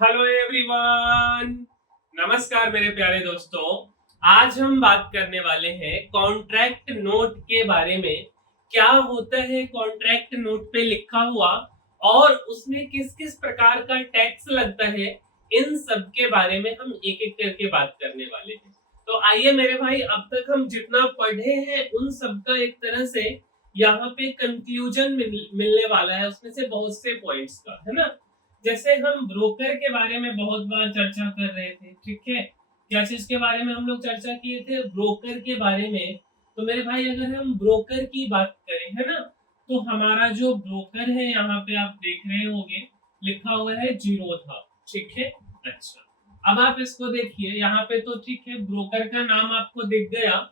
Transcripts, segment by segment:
Hello everyone, नमस्कार मेरे प्यारे दोस्तों। आज हम बात करने वाले हैं कॉन्ट्रैक्ट नोट के बारे में। क्या होता है कॉन्ट्रैक्ट नोट पे लिखा हुआ और उसमें किस किस प्रकार का टैक्स लगता है, इन सब के बारे में हम एक एक करके बात करने वाले हैं। तो आइए मेरे भाई, अब तक हम जितना पढ़े हैं उन सब का एक तरह से यहाँ पे कंक्लूजन मिलने वाला है, उसमें से बहुत से पॉइंट्स का, है ना। जैसे हम ब्रोकर के बारे में बहुत बार चर्चा कर रहे थे, ठीक है। क्या चीज के बारे में हम लोग चर्चा किए थे? ब्रोकर के बारे में। तो मेरे भाई, अगर हम ब्रोकर की बात करें, है ना, तो हमारा जो ब्रोकर है यहाँ पे आप देख रहे होंगे लिखा हुआ है जीरोधा, ठीक है। अच्छा, अब आप इसको देखिए यहाँ पे, तो ठीक है, ब्रोकर का नाम आपको दिख गया।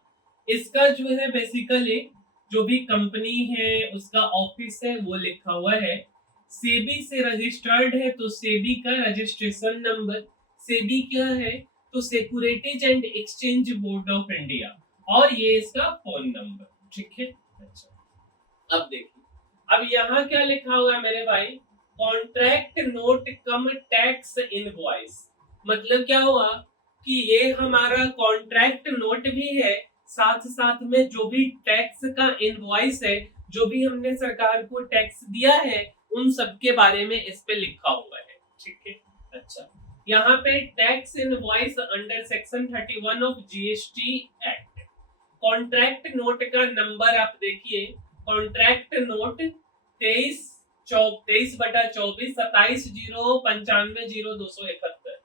इसका जो है बेसिकली जो भी कंपनी है उसका ऑफिस है वो लिखा हुआ है। सेबी से रजिस्टर्ड है तो सेबी का रजिस्ट्रेशन नंबर। सेबी क्या है? तो securities and exchange board of India. और ये इसका फोन नंबर, ठीक है। अच्छा, अब देखिए, अब यहाँ क्या लिखा हुआ है मेरे भाई? कॉन्ट्रैक्ट नोट कम टैक्स इनवॉइस। मतलब क्या हुआ कि ये हमारा कॉन्ट्रैक्ट नोट भी है, साथ साथ में जो भी टैक्स का इनवॉइस है, जो भी हमने सरकार को टैक्स दिया है, उन सब के बारे में इस पे लिखा हुआ है, ठीक है। अच्छा, यहाँ पे tax invoice under section 31 of GST act. Contract note का नंबर आप देखिए, कॉन्ट्रैक्ट नोट 23/24/27/095/0271।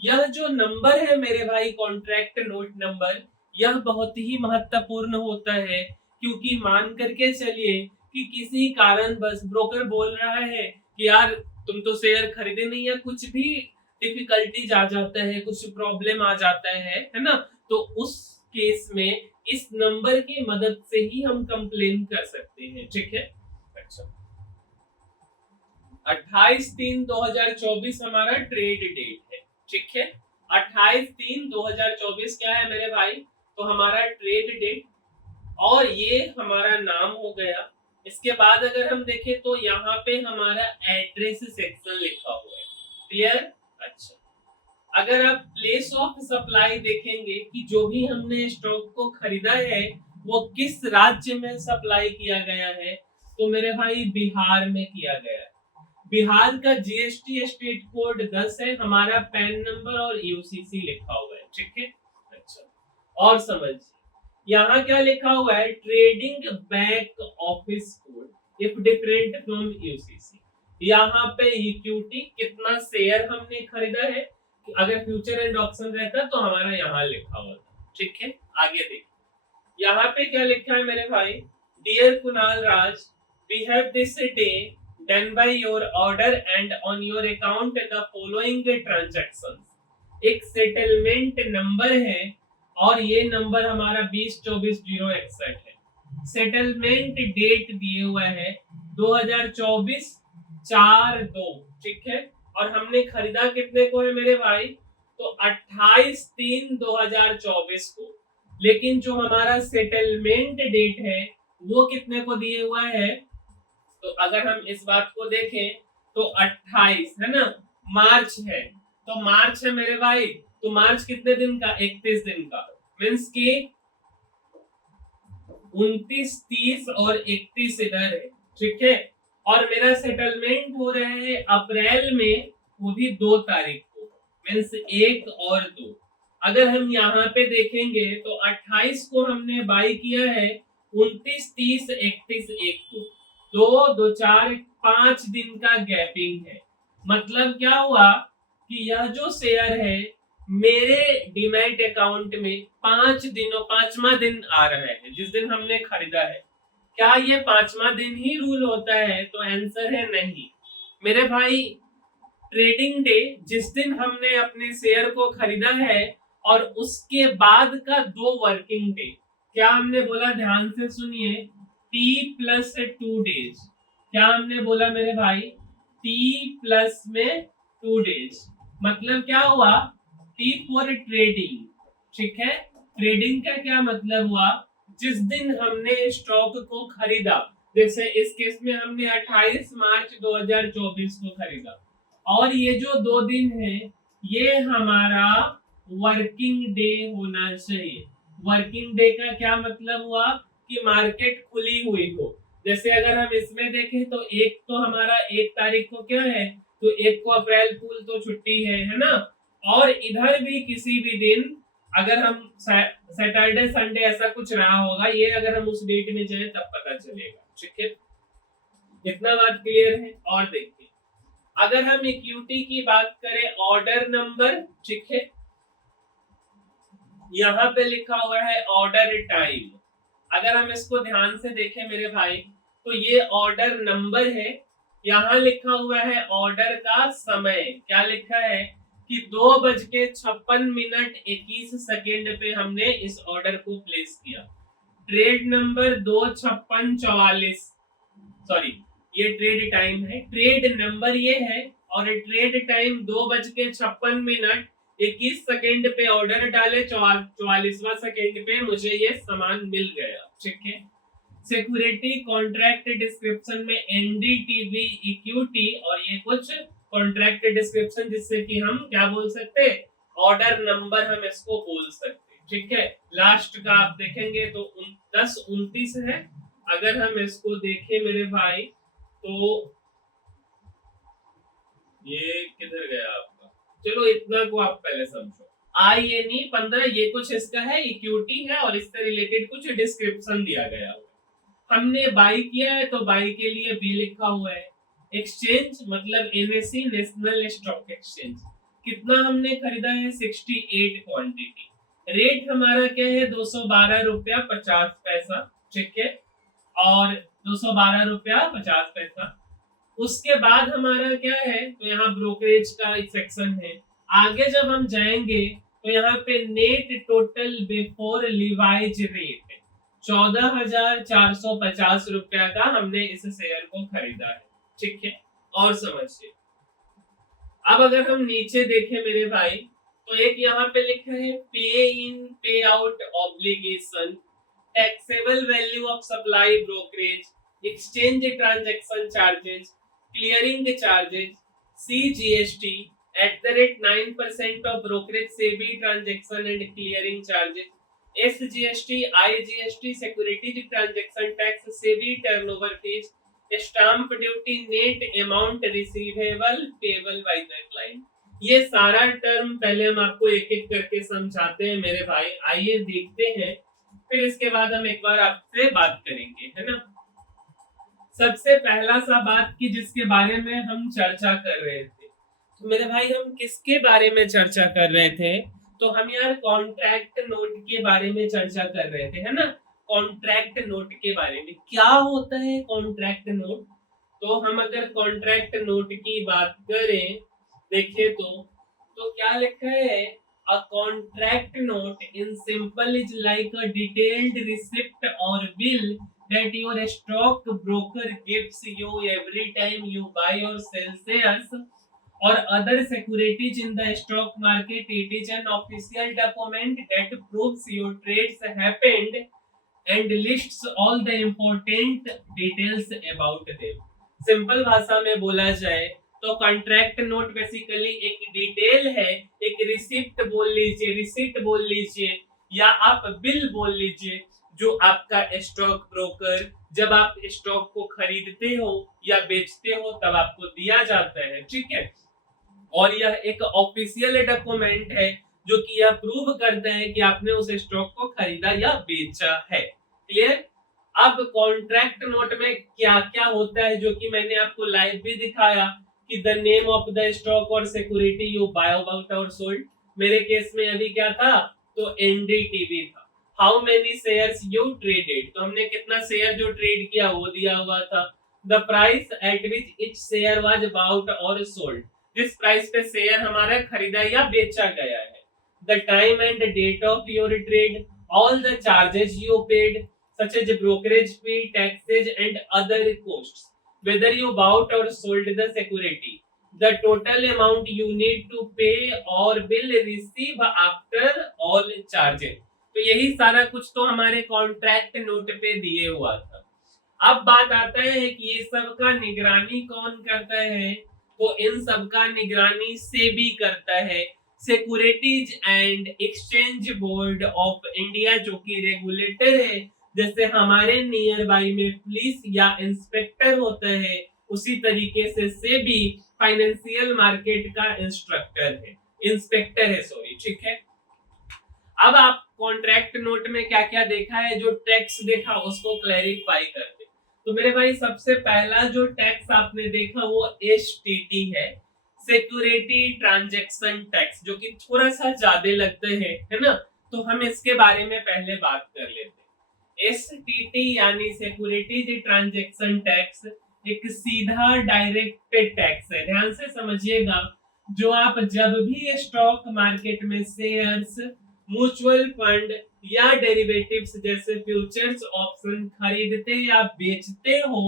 यह जो नंबर है मेरे भाई, कॉन्ट्रैक्ट नोट नंबर, यह बहुत ही महत्वपूर्ण होता है। क्योंकि मान करके चलिए कि किसी कारण बस ब्रोकर बोल रहा है कि यार तुम तो शेयर खरीदे नहीं, या कुछ भी डिफिकल्टीज आ जाता है, कुछ प्रॉब्लम आ जाता है ना। तो उस केस में इस नंबर की मदद से ही हम कंप्लेन कर सकते हैं, ठीक है। अच्छा, 28/3/2024 हमारा ट्रेड डेट है, ठीक है। 28/3/2024 क्या है मेरे भाई? तो हमारा ट्रेड डेट, और ये हमारा नाम हो गया। इसके बाद अगर हम देखें तो यहाँ पे हमारा एड्रेस सेक्शन लिखा हुआ है, क्लियर। अच्छा, अगर आप प्लेस ऑफ सप्लाई देखेंगे कि जो भी हमने स्टॉक को खरीदा है वो किस राज्य में सप्लाई किया गया है, तो मेरे भाई बिहार में किया गया है। बिहार का जीएसटी स्टेट कोड 10 है, हमारा पैन नंबर और यूसीसी लिखा हुआ है, ठीक है। अच्छा, और समझिए यहाँ क्या लिखा हुआ है? Trading back office code if different from UCC. यहाँ पे इक्विटी कितना शेयर हमने खरीदा है, अगर फ्यूचर एंड ऑप्शन रहता तो हमारा यहाँ लिखा हुआ था, ठीक है। आगे देखिए, यहाँ पे क्या लिखा है मेरे भाई? Dear Kunal Raj, we have this day done by your order and on your account the following transactions. एक सेटलमेंट नंबर है और ये नंबर हमारा 2024-061 है। सेटलमेंट डेट दिए हुआ है 2024/4/2, ठीक है। और हमने खरीदा कितने को है मेरे भाई? तो 28/3/2024 को। लेकिन जो हमारा सेटलमेंट डेट है वो कितने को दिए हुआ है? तो अगर हम इस बात को देखें तो 28 है ना, मार्च है। तो मार्च है मेरे भाई, तो मार्च कितने दिन का? 31 दिन का। मीन्स की 29, 30 और 31 इधर है, ठीक है। और मेरा सेटलमेंट हो रहा है अप्रैल में, वो भी 2 तारीख को, मीन्स 1 और 2। अगर हम यहाँ पे देखेंगे तो 28 को हमने बाई किया है, 29, 30, 31, 1 को, 2 2 4 5 दिन का गैपिंग है। मतलब क्या हुआ कि यह जो शेयर है मेरे डीमैट अकाउंट में 5वां दिन आ रहा है, जिस दिन हमने खरीदा है। क्या ये 5वां दिन ही रूल होता है? तो आंसर है नहीं मेरे भाई। ट्रेडिंग डे, जिस दिन हमने अपने शेयर को खरीदा है, और उसके बाद का 2 वर्किंग डे, क्या हमने बोला? ध्यान से सुनिए, T+2 डेज। क्या हमने बोला मेरे भाई? T+ में 2 डेज। मतलब क्या हुआ? T फॉर ट्रेडिंग, ठीक है। ट्रेडिंग का क्या मतलब हुआ? जिस दिन हमने स्टॉक को खरीदा, जैसे इस केस में हमने 28 मार्च 2024 को खरीदा, और ये जो 2 दिन है ये हमारा वर्किंग डे होना चाहिए। वर्किंग डे का क्या मतलब हुआ कि मार्केट खुली हुई हो। जैसे अगर हम इसमें देखें तो एक तो हमारा 1 तारीख को क्या है, तो 1 को अप्रैल फूल तो छुट्टी है ना। और इधर भी किसी भी दिन अगर हम सैटरडे संडे ऐसा कुछ रहा होगा, ये अगर हम उस डेट में जाए तब पता चलेगा। ठीक है, इतना बात क्लियर है। और देखिए अगर हम इक्विटी की बात करें, ऑर्डर नंबर, ठीक है, यहाँ पे लिखा हुआ है ऑर्डर टाइम। अगर हम इसको ध्यान से देखें मेरे भाई, तो ये ऑर्डर नंबर है, यहाँ लिखा हुआ है ऑर्डर का समय। क्या लिखा है कि 2:56 पे हमने इस ऑर्डर को प्लेस किया। ट्रेड नंबर 2:56:44, सॉरी ये ट्रेड टाइम है, ट्रेड नंबर ये है, और ट्रेड टाइम 2:56 पे ऑर्डर डाले, 44वां सेकेंड पे मुझे ये सामान मिल गया। ठीक है, सिक्योरिटी कॉन्ट्रैक्ट डिस्क्रिप्शन में एनडीटीवी इक्विटी, और ये कुछ कॉन्ट्रैक्ट डिस्क्रिप्शन जिससे कि हम क्या बोल सकते हैं, ऑर्डर नंबर हम इसको बोल सकते। ठीक है, लास्ट का आप देखेंगे तो 10:29 है। अगर हम इसको देखें मेरे भाई तो ये किधर गया आपका, चलो इतना को आप पहले समझो। INE 15 ये कुछ इसका है, इक्विटी है, और इससे रिलेटेड कुछ डिस्क्रिप्शन दिया गया है। हमने बाई किया है तो बाई के लिए बी लिखा हुआ है। एक्सचेंज मतलब NSE, नेशनल स्टॉक एक्सचेंज, कितना हमने खरीदा है, 68 क्वांटिटी। रेट हमारा क्या है, 212 रुपया 50 पैसा। ठीक है, और 212 रुपया 50 पैसा। उसके बाद हमारा क्या है, तो यहाँ ब्रोकरेज का एक सेक्शन है। आगे जब हम जाएंगे तो यहाँ पे net total before levies rate 14,450 रुपया का हमने इस शेयर को खरीदा है। ठीक है, और समझिए अब अगर हम नीचे देखें मेरे भाई, तो एक यहाँ पे लिखा है पे इन पे out obligation, taxable value of supply brokerage, exchange transaction charges, clearing charges, CGST @9% of brokerage SEBI transaction and clearing charges, SGST, IGST, securities transaction tax, SEBI turnover fees, stamp duty, net amount receivable payable by the client. ये सारा term पहले हम आपको एक एक करके समझाते हैं मेरे भाई, आइए देखते हैं, फिर इसके बाद हम एक बार आपसे बात करेंगे, है ना। सबसे पहला सा बात की जिसके बारे में हम चर्चा कर रहे थे, तो मेरे भाई हम किसके बारे में चर्चा कर रहे थे, तो हम यार कॉन्ट्रैक्ट नोट के बारे में चर्चा कर रहे थे, है ना। कॉन्ट्रैक्ट नोट के बारे में क्या होता है कॉन्ट्रैक्ट नोट, तो हम अगर कॉन्ट्रैक्ट नोट की बात करें, देखिए तो क्या लिखा है, a contract note in simple is like a detailed receipt और bill that your stock broker gives you every time you buy or sell shares or other securities in the stock market. It is an official document that proves your trades happened and lists all the important details about them. Simple भाषा में बोला जाए तो contract note basically एक detail है, एक receipt बोल लीजिए, रिसिप्ट बोल लीजिए, या आप बिल बोल लीजिए, जो आपका स्टॉक ब्रोकर जब आप स्टॉक को खरीदते हो या बेचते हो तब आपको दिया जाता है। ठीक है, और यह एक ऑफिशियल डॉक्यूमेंट है जो कि यह प्रूव करता है कि आपने उस स्टॉक को खरीदा या बेचा है। क्लियर। अब कॉन्ट्रैक्ट नोट में क्या क्या होता है, जो कि मैंने आपको लाइव भी दिखाया कि the name of the stock और सिक्योरिटी यू बाय अबाउट और सोल्ड। मेरे केस में अभी क्या था, तो एनडीटीवी था। How many shares you traded, तो हमने कितना शेयर जो ट्रेड किया वो दिया हुआ था। The price at which each share was bought और सोल्ड, जिस प्राइस पे शेयर हमारा खरीदा या बेचा गया है। The time and date of your trade, all the charges you paid such as brokerage fee, taxes and other costs, whether you bought or sold the security, the total amount you need to pay or will receive after all charges। तो यही सारा कुछ तो हमारे contract note पे दिए हुआ था। अब बात आता है कि ये सब का निगरानी कौन करता है, तो इन सब का निगरानी सेबी करता है, securities and exchange board of India, जो कि रेगुलेटर है। जैसे हमारे नियर बाई में पुलिस या इंस्पेक्टर होता है, उसी तरीके से सेबी फाइनेंशियल मार्केट का इंस्पेक्टर है, सॉरी, ठीक है। अब आप कॉन्ट्रैक्ट नोट में क्या क्या देखा है, जो टैक्स देखा उसको क्लैरिफाई कर दे। तो मेरे भाई सबसे पहला जो टैक्स आपने देखा वो एसटीटी है, सिक्योरिटी ट्रांजैक्शन टैक्स, जो कि थोड़ा सा ज्यादा लगता है ना। तो हम इसके बारे में पहले बात कर लेते हैं। एसटीटी यानी सिक्योरिटी ट्रांजैक्शन टैक्स एक सीधा डायरेक्ट टैक्स है, ध्यान से समझिएगा। जो आप जब भी स्टॉक मार्केट में शेयर्स, म्यूचुअल फंड या डेरिवेटिव्स जैसे फ्यूचर्स ऑप्शन खरीदते या बेचते हो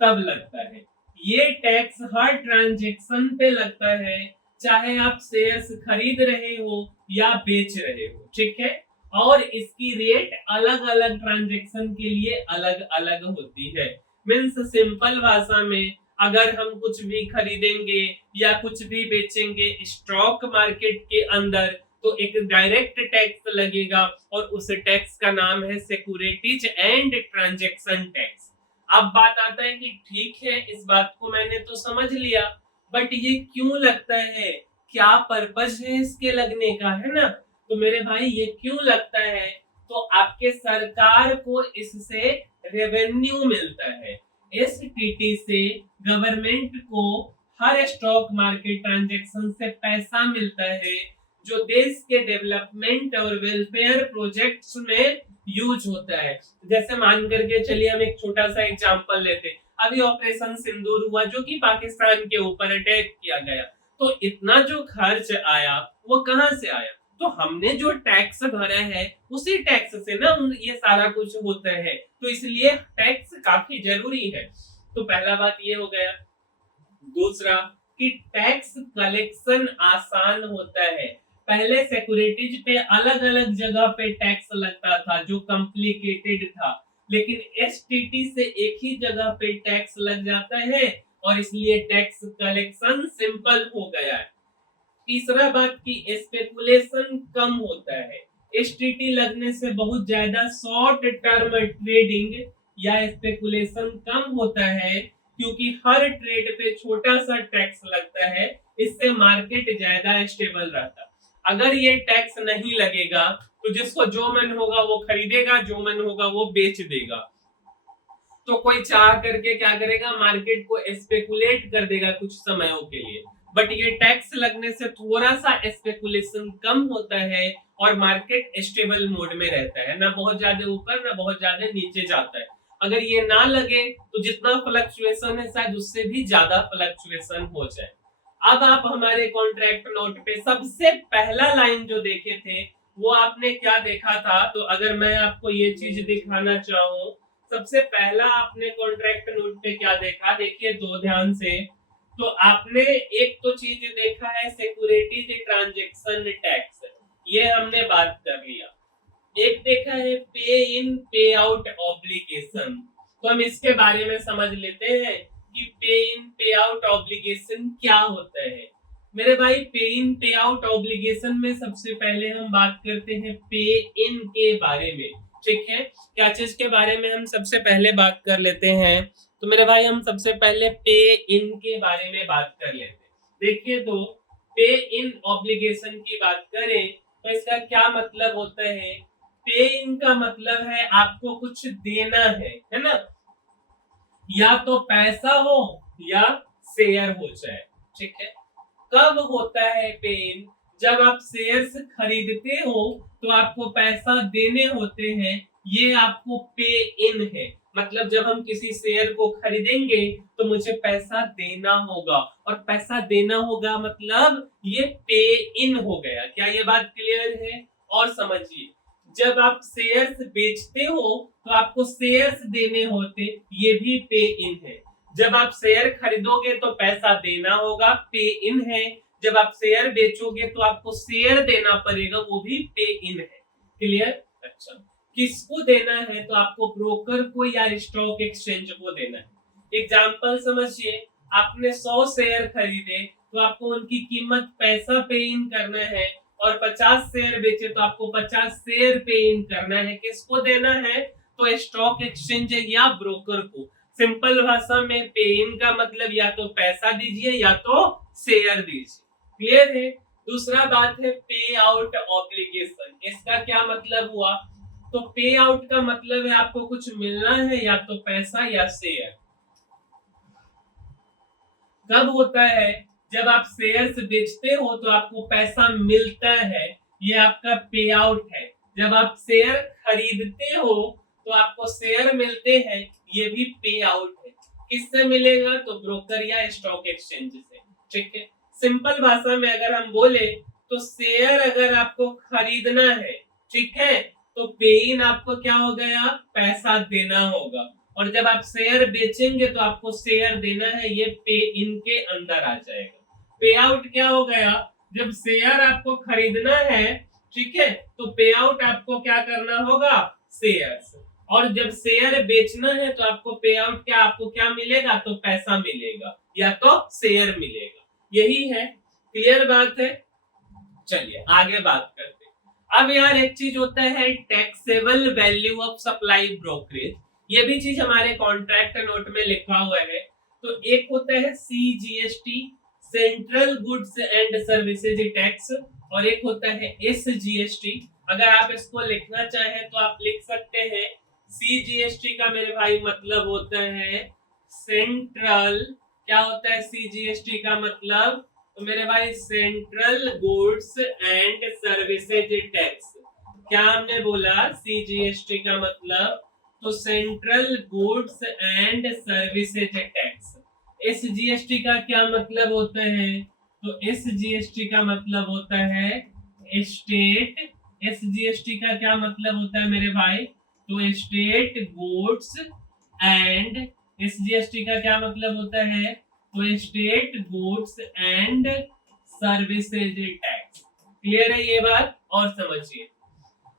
तब लगता है। ये टैक्स हर ट्रांजैक्शन पे लगता है, चाहे आप शेयर्स खरीद रहे हो या बेच रहे हो, ठीक है। और इसकी रेट अलग अलग ट्रांजैक्शन के लिए अलग अलग होती है। मीन्स सिंपल भाषा में, अगर हम कुछ भी खरीदेंगे या कुछ भी बेचेंगे स्टॉक मार्केट के अंदर, तो एक डायरेक्ट टैक्स लगेगा और उस टैक्स का नाम है सिक्योरिटीज एंड ट्रांजैक्शन टैक्स। अब बात आता है कि ठीक है, इस बात को मैंने तो समझ लिया, बट ये क्यों लगता है, क्या पर्पस है इसके लगने का, है ना। तो मेरे भाई ये क्यों लगता है, तो आपके सरकार को इससे रेवेन्यू मिलता है। एसटीटी से गवर्नमेंट को हर स्टॉक मार्केट ट्रांजैक्शन से पैसा मिलता है, जो देश के डेवलपमेंट और वेलफेयर प्रोजेक्ट्स में यूज होता है। जैसे मान करके चलिए हम एक छोटा सा एग्जांपल लेते हैं, अभी ऑपरेशन सिंदूर हुआ जो कि पाकिस्तान के ऊपर अटैक किया गया, तो इतना जो खर्च आया वो कहां से आया, तो हमने जो टैक्स भरा है उसी टैक्स से ना ये सारा कुछ होता है। तो इसलिए टैक्स काफी जरूरी है। तो पहला बात ये हो गया। दूसरा कि टैक्स कलेक्शन आसान होता है। पहले सिक्योरिटीज पे अलग अलग जगह पे टैक्स लगता था जो कॉम्प्लिकेटेड था, लेकिन एसटीटी से एक ही जगह पे टैक्स लग जाता है और इसलिए टैक्स कलेक्शन सिंपल हो गया है। तीसरा बात की स्पेकुलेशन कम होता है। एसटीटी लगने से बहुत ज्यादा शॉर्ट टर्म ट्रेडिंग या स्पेकुलेशन कम होता है, क्योंकि हर ट्रेड पे छोटा सा टैक्स लगता है, इससे मार्केट ज्यादा स्टेबल रहता है। अगर ये टैक्स नहीं लगेगा तो जिसको जो मन होगा वो खरीदेगा, जो मन होगा वो बेच देगा। तो कोई चाह करके क्या करेगा, मार्केट को स्पेकुलेट कर देगा कुछ समयों के लिए। बट ये टैक्स लगने से थोड़ा सा स्पेकुलेशन कम होता है और मार्केट स्टेबल मोड में रहता है, ना बहुत ज्यादा ऊपर ना बहुत ज्यादा नीचे जाता है। अगर ये ना लगे तो जितना फ्लक्चुएशन है शायद उससे भी ज्यादा फ्लक्चुएशन हो जाए। अब आप हमारे कॉन्ट्रैक्ट नोट पे सबसे पहला लाइन जो देखे थे वो आपने क्या देखा था, तो अगर मैं आपको ये चीज दिखाना चाहूं, सबसे पहला आपने कॉन्ट्रैक्ट नोट पे क्या देखा, देखिए तो ध्यान से। तो आपने एक तो चीज देखा है सिक्योरिटी ट्रांजैक्शन टैक्स, ये हमने बात कर लिया। एक देखा है पे इन पे आउट ऑब्लिगेशन, तो हम इसके बारे में समझ लेते हैं कि पे इन पे आउट ऑब्लिगेशन क्या होता है। मेरे भाई पे इन पे आउट ऑब्लिगेशन में सबसे पहले हम बात करते हैं पे इन के बारे में, ठीक है। क्या चीज के बारे में हम सबसे पहले बात कर लेते हैं, तो मेरे भाई हम सबसे पहले पे इन के बारे में बात कर लेते हैं। देखिए तो पे इन ऑब्लिगेशन की बात करें तो इसका क्या मतलब होता है। पे इन का मतलब है आपको कुछ देना है ना, या तो पैसा हो या शेयर हो जाए, ठीक है। कब होता है पे इन, जब आप शेयर्स खरीदते हो तो आपको पैसा देने होते हैं, ये आपको पे इन है। मतलब जब हम किसी शेयर को खरीदेंगे तो मुझे पैसा देना होगा, और पैसा देना होगा मतलब ये पे इन हो गया। क्या ये बात क्लियर है? और समझिए, जब आप शेयर्स बेचते हो तो आपको शेयर्स देने होते, ये भी पे इन है। जब आप शेयर खरीदोगे तो पैसा देना होगा, पे इन है। जब आप शेयर बेचोगे तो आपको शेयर देना पड़ेगा, वो भी पे इन है। क्लियर? अच्छा, किसको देना है, तो आपको ब्रोकर को या स्टॉक एक्सचेंज को देना है। एग्जांपल समझिए, आपने 100 शेयर खरीदे तो आपको उनकी कीमत पैसा पे इन करना है, और 50 शेयर बेचे तो आपको 50 शेयर पे इन करना है। किसको देना है? तो स्टॉक एक्सचेंज या ब्रोकर को। सिंपल भाषा में पे इन का मतलब या तो पैसा दीजिए या तो शेयर दीजिए। क्लियर है? दूसरा बात है पे आउट ऑब्लिगेशन। इसका क्या मतलब हुआ? तो पे आउट का मतलब है आपको कुछ मिलना है, या तो पैसा या शेयर। कब होता है? जब आप शेयर्स बेचते हो तो आपको पैसा मिलता है, ये आपका पे आउट है। जब आप शेयर खरीदते हो तो आपको शेयर मिलते हैं, ये भी पे आउट है। किससे मिलेगा? तो ब्रोकर या स्टॉक एक्सचेंज से। ठीक है, सिंपल भाषा में अगर हम बोले तो शेयर अगर आपको खरीदना है, ठीक है, तो पे इन आपको क्या हो गया? पैसा देना होगा। और जब आप शेयर बेचेंगे तो आपको शेयर देना है, ये पे इन के अंदर आ जाएगा। पे आउट क्या हो गया? जब शेयर आपको खरीदना है, ठीक है, तो पे आउट आपको क्या करना होगा? शेयर्स। और जब शेयर बेचना है तो आपको पे आउट क्या, आपको क्या मिलेगा? तो पैसा मिलेगा या तो शेयर मिलेगा। यही है। क्लियर बात है? चलिए आगे बात करते हैं। अब यार एक चीज होता है taxable value of supply brokerage. ये भी चीज हमारे कॉन्ट्रैक्ट नोट में लिखा हुआ है। तो एक होता है CGST, central goods and services tax, और एक होता है एसजीएसटी। अगर आप इसको लिखना चाहें तो आप लिख सकते हैं। सीजीएसटी का मेरे भाई मतलब होता है सेंट्रल, क्या होता है सीजीएसटी का मतलब? तो मेरे भाई central goods and services tax. क्या हमने बोला? सीजीएसटी का मतलब तो central goods and services tax. SGST का क्या मतलब होता है? तो एसजीएसटी का मतलब होता है स्टेट। एसजीएसटी का क्या मतलब होता है मेरे भाई? तो स्टेट गुड्स एंड, एसजीएसटी का क्या मतलब होता है? तो state goods and services tax. Clear है ये बात? और समझिए,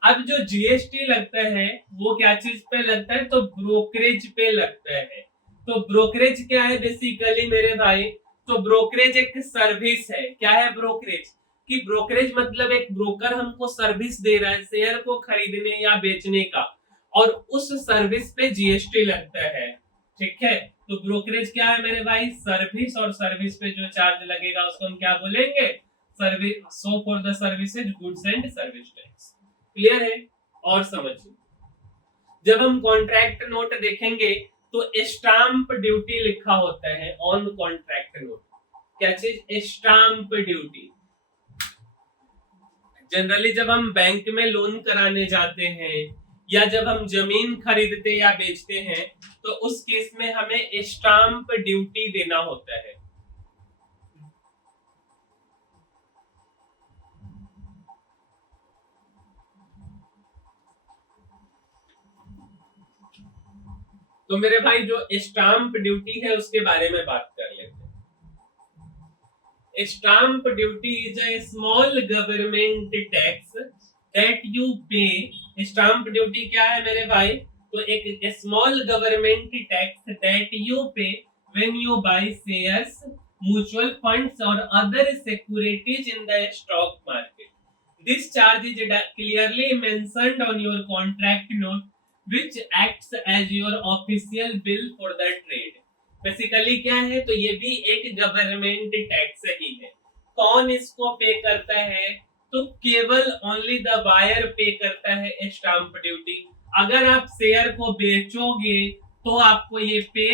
अब जो जीएसटी लगता है वो क्या चीज पे लगता है? तो ब्रोकरेज पे लगता है। तो ब्रोकरेज क्या है बेसिकली मेरे भाई? तो ब्रोकरेज एक सर्विस है। क्या है ब्रोकरेज? कि ब्रोकरेज मतलब एक ब्रोकर हमको सर्विस दे रहा है शेयर को खरीदने या बेचने का, और उस सर्विस पे जीएसटी लगता है। ठीक है, तो ब्रोकरेज क्या है मेरे भाई? सर्विस, और सर्विस पे जो चार्ज लगेगा उसको हम क्या बोलेंगे? Service. So for the services goods and service tax. Clear है? और समझिए, जब हम कॉन्ट्रैक्ट नोट देखेंगे तो स्टाम्प ड्यूटी लिखा होता है ऑन कॉन्ट्रैक्ट नोट। क्या चीज? Stamp duty. जनरली जब हम बैंक में लोन कराने जाते हैं या जब हम जमीन खरीदते या बेचते हैं तो उस केस में हमें स्टाम्प ड्यूटी देना होता है। तो मेरे भाई जो स्टाम्प ड्यूटी है उसके बारे में बात कर लेते हैं। Stamp duty is a small government tax that you pay. Stamp duty क्या है मेरे भाई? तो एक small government tax that you pay when you buy shares, mutual funds और other securities in the stock market. This charge is clearly mentioned on your contract note which acts as your official bill for the trade। Basically क्या है? तो ये भी एक government tax ही है। कौन इसको पे करता है? तो केवल ओनली द बायर पे करता है स्टाम्प ड्यूटी। अगर आप शेयर को बेचोगे तो आपको ये पे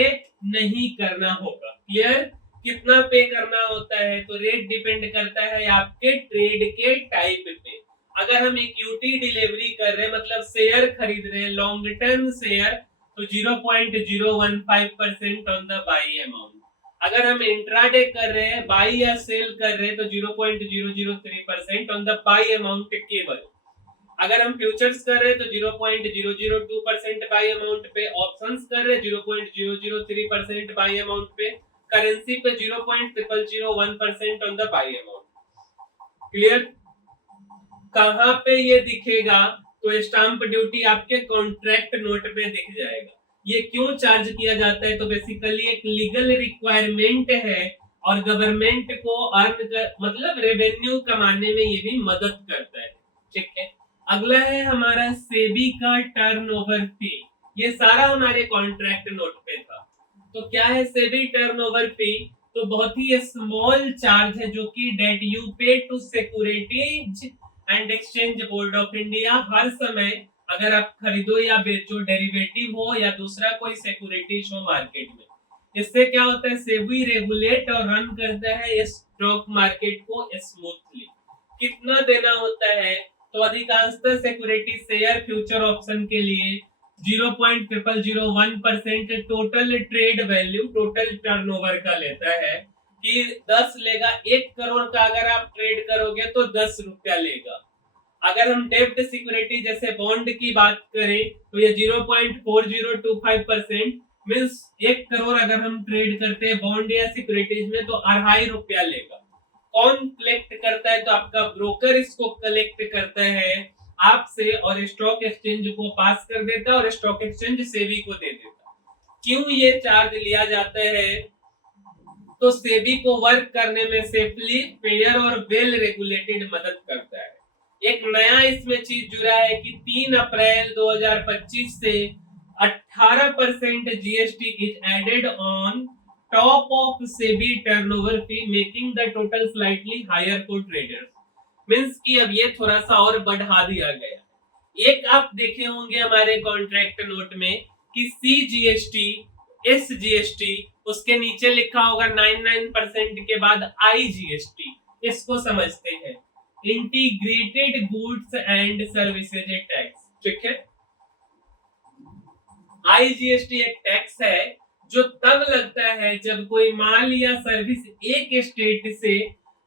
नहीं करना होगा। क्लियर? कितना पे करना होता है? तो रेट डिपेंड करता है आपके ट्रेड के टाइप पे। अगर हम इक्विटी डिलीवरी कर रहे हैं, मतलब शेयर खरीद रहे हैं, लॉन्ग टर्म शेयर, तो 0.015% ऑन द बाई अमाउंट। अगर हम इंट्राडे कर रहे हैं, बाई या सेल कर रहे हैं, तो 0.003% ऑन द बाई अमाउंट केवल। अगर हम फ्यूचर्स कर रहे हैं तो 0.002% बाई अमाउंट पे, ऑप्शंस कर रहे हैं 0.003% बाई अमाउंट पे, करेंसी पे 0.0001% on the by amount. Clear? कहां पे ये दिखेगा? तो स्टाम्प ड्यूटी आपके कॉन्ट्रैक्ट नोट पे दिख जाएगा। ये क्यों चार्ज किया जाता है? तो बेसिकली एक लीगल रिक्वायरमेंट है और गवर्नमेंट को अर्न कर मतलब रेवेन्यू कमाने में ये भी मदद करता है। ठीक है, अगला है हमारा सेबी का टर्नओवर फी। ये सारा हमारे कॉन्ट्रैक्ट नोट पे था। तो क्या है सेबी टर्नओवर फी? तो बहुत ही स्मॉल चार्ज है जो कि that you pay to securities and exchange board of India. हर समय अगर आप खरीदो या बेचो, डेरिवेटिव हो या दूसरा कोई सिक्योरिटीज हो मार्केट में, इससे क्या होता है, सेबी रेगुलेट और रन करता है स्टॉक मार्केट को स्मूथली। कितना देना होता है? तो अधिकांशतः सिक्योरिटी शेयर फ्यूचर ऑप्शन के लिए 0.0001% total trade value, total turnover का लेता है कि 10 लेगा। 1 करोड़ का अगर आप ट्रेड करोगे तो 10 रुपया लेगा। अगर हम डेब्ट सिक्योरिटी जैसे बॉन्ड की बात करें तो ये 0.4025% मीन्स 1 करोड़ अगर हम ट्रेड करते हैं बॉन्ड या सिक्योरिटीज में तो 2.5 रुपया लेगा। कौन कलेक्ट करता है? तो आपका ब्रोकर इसको कलेक्ट करता है आपसे और स्टॉक एक्सचेंज को पास कर देता है और स्टॉक एक्सचेंज सेबी को दे देता। क्यों ये चार्ज लिया जाता है? तो सेबी को वर्क करने में सेफली, फेयर और वेल रेगुलेटेड मदद करता है। एक नया इसमें चीज जुड़ा है कि 3 अप्रैल 2025 से 18% GST is added on top of SEBI turnover fee, making the total slightly higher for traders. Means कि अब ये थोड़ा सा और बढ़ा दिया गया। एक आप देखे होंगे हमारे कॉन्ट्रैक्ट नोट में कि सीजीएसटी, एसजीएसटी, उसके नीचे लिखा होगा 99% के बाद आईजीएसटी। इसको समझते हैं, integrated goods and services tax. ठीक है, आईजीएसटी एक टैक्स है जो तब लगता है जब कोई माल या सर्विस एक स्टेट से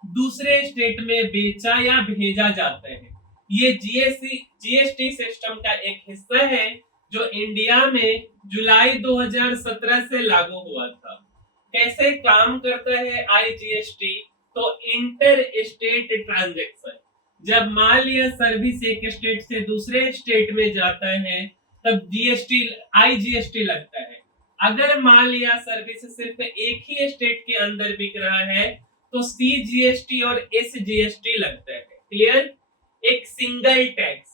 दूसरे स्टेट में बेचा या भेजा जाता है। ये जीएसटी सिस्टम का एक हिस्सा है जो इंडिया में जुलाई 2017 से लागू हुआ था। कैसे काम करता है आईजीएसटी? तो इंटर स्टेट ट्रांजैक्शन, जब माल या सर्विस एक स्टेट से दूसरे स्टेट में जाता है तब जीएसटी, आईजीएसटी लगता है। अगर माल या सर्विस सिर्फ एक ही स्टेट के अंदर बिक रहा है तो सीजीएसटी और एसजीएसटी लगता है। क्लियर? एक सिंगल टैक्स।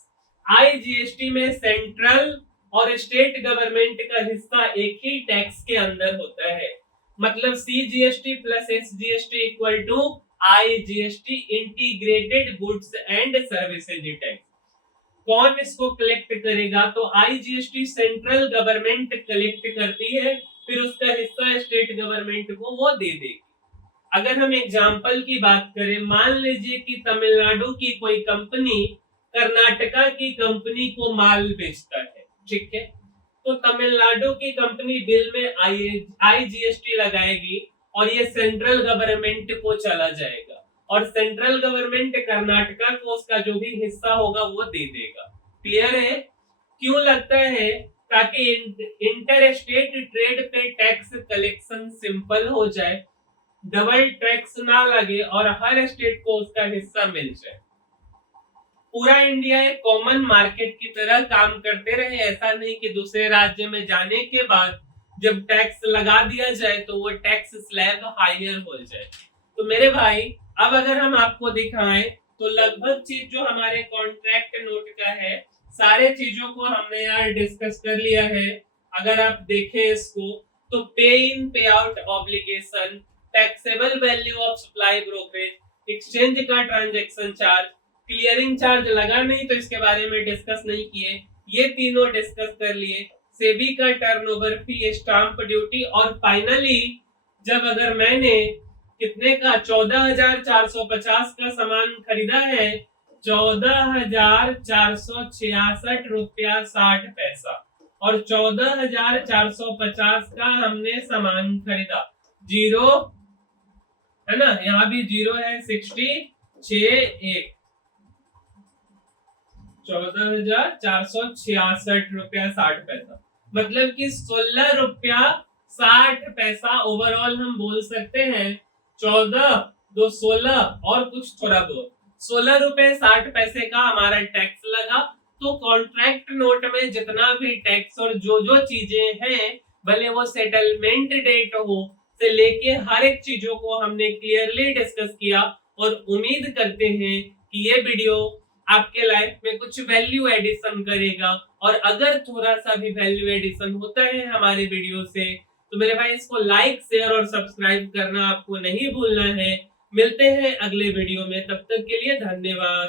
आईजीएसटी में सेंट्रल और स्टेट गवर्नमेंट का हिस्सा एक ही टैक्स के अंदर होता है। मतलब CGST plus SGST equal to IGST, integrated goods and services tax. कौन इसको कलेक्ट करेगा? तो आईजीएसटी सेंट्रल गवर्नमेंट कलेक्ट करती है, फिर उसका हिस्सा स्टेट गवर्नमेंट को वो दे देगी। अगर हम एग्जांपल की बात करें, मान लीजिए कि तमिलनाडु की कोई कंपनी कर्नाटका की कंपनी को माल बेचता है। ठीक है, तो तमिलनाडु की कंपनी बिल में आईजीएसटी लगाएगी और ये सेंट्रल गवर्नमेंट को चला जाएगा और सेंट्रल गवर्नमेंट कर्नाटका को उसका जो भी हिस्सा होगा वो दे देगा। क्लियर है? क्यों लगता है? ताकि इंटर स्टेट ट्रेड पे टैक्स कलेक्शन सिंपल हो जाए, डबल टैक्स ना लगे और हर स्टेट को उसका हिस्सा मिल जाए। पूरा इंडिया एक कॉमन मार्केट की तरह काम करते रहे। ऐसा नहीं कि दूसरे राज्य में जाने के बाद जब टैक्स लगा दिया जाए तो वो टैक्स स्लैब हायर हो जाए। तो मेरे भाई, अब अगर हम आपको दिखाएं तो लगभग चीज जो हमारे कॉन्ट्रैक्ट नोट का है, सारे चीजों को हमने यार डिस्कस कर लिया है। अगर आप देखें इसको तो पे इन, पे out obligation, taxable value of supply brokerage, exchange का ट्रांजैक्शन चार्ज, क्लियरिंग चार्ज लगा नहीं तो इसके बारे में डिस्कस नहीं किए, ये तीनों डिस्कस कर लिए। सेबी का टर्नओवर फी, स्टाम्प ड्यूटी और फाइनली जब अगर मैंने कितने का 14,450 का सामान खरीदा है, 14,466 रुपया 60 पैसा और 14,450 का हमने सामान खरीदा। जीरो है ना, यहाँ भी जीरो है, 66 14,466 रुपया 60 पैसा, मतलब कि 16 रुपया 60 पैसा ओवरऑल हम बोल सकते हैं। 14 2 16 और कुछ थोड़ा बहुत 16 रुपए 60 पैसे का हमारा टैक्स लगा। तो कॉन्ट्रैक्ट नोट में जितना भी टैक्स और जो जो चीजें हैं, भले वो सेटलमेंट डेट हो से लेके हर एक चीजों को हमने क्लियरली डिस्कस किया, और उम्मीद करते हैं कि ये वीडियो आपके लाइफ में कुछ वैल्यू एडिशन करेगा। और अगर थोड़ा सा भी वैल्यू एडिशन होता है हमारे वीडियो से, तो मेरे भाई इसको लाइक शेयर और सब्सक्राइब करना आपको नहीं भूलना है। मिलते हैं अगले वीडियो में, तब तक के लिए धन्यवाद।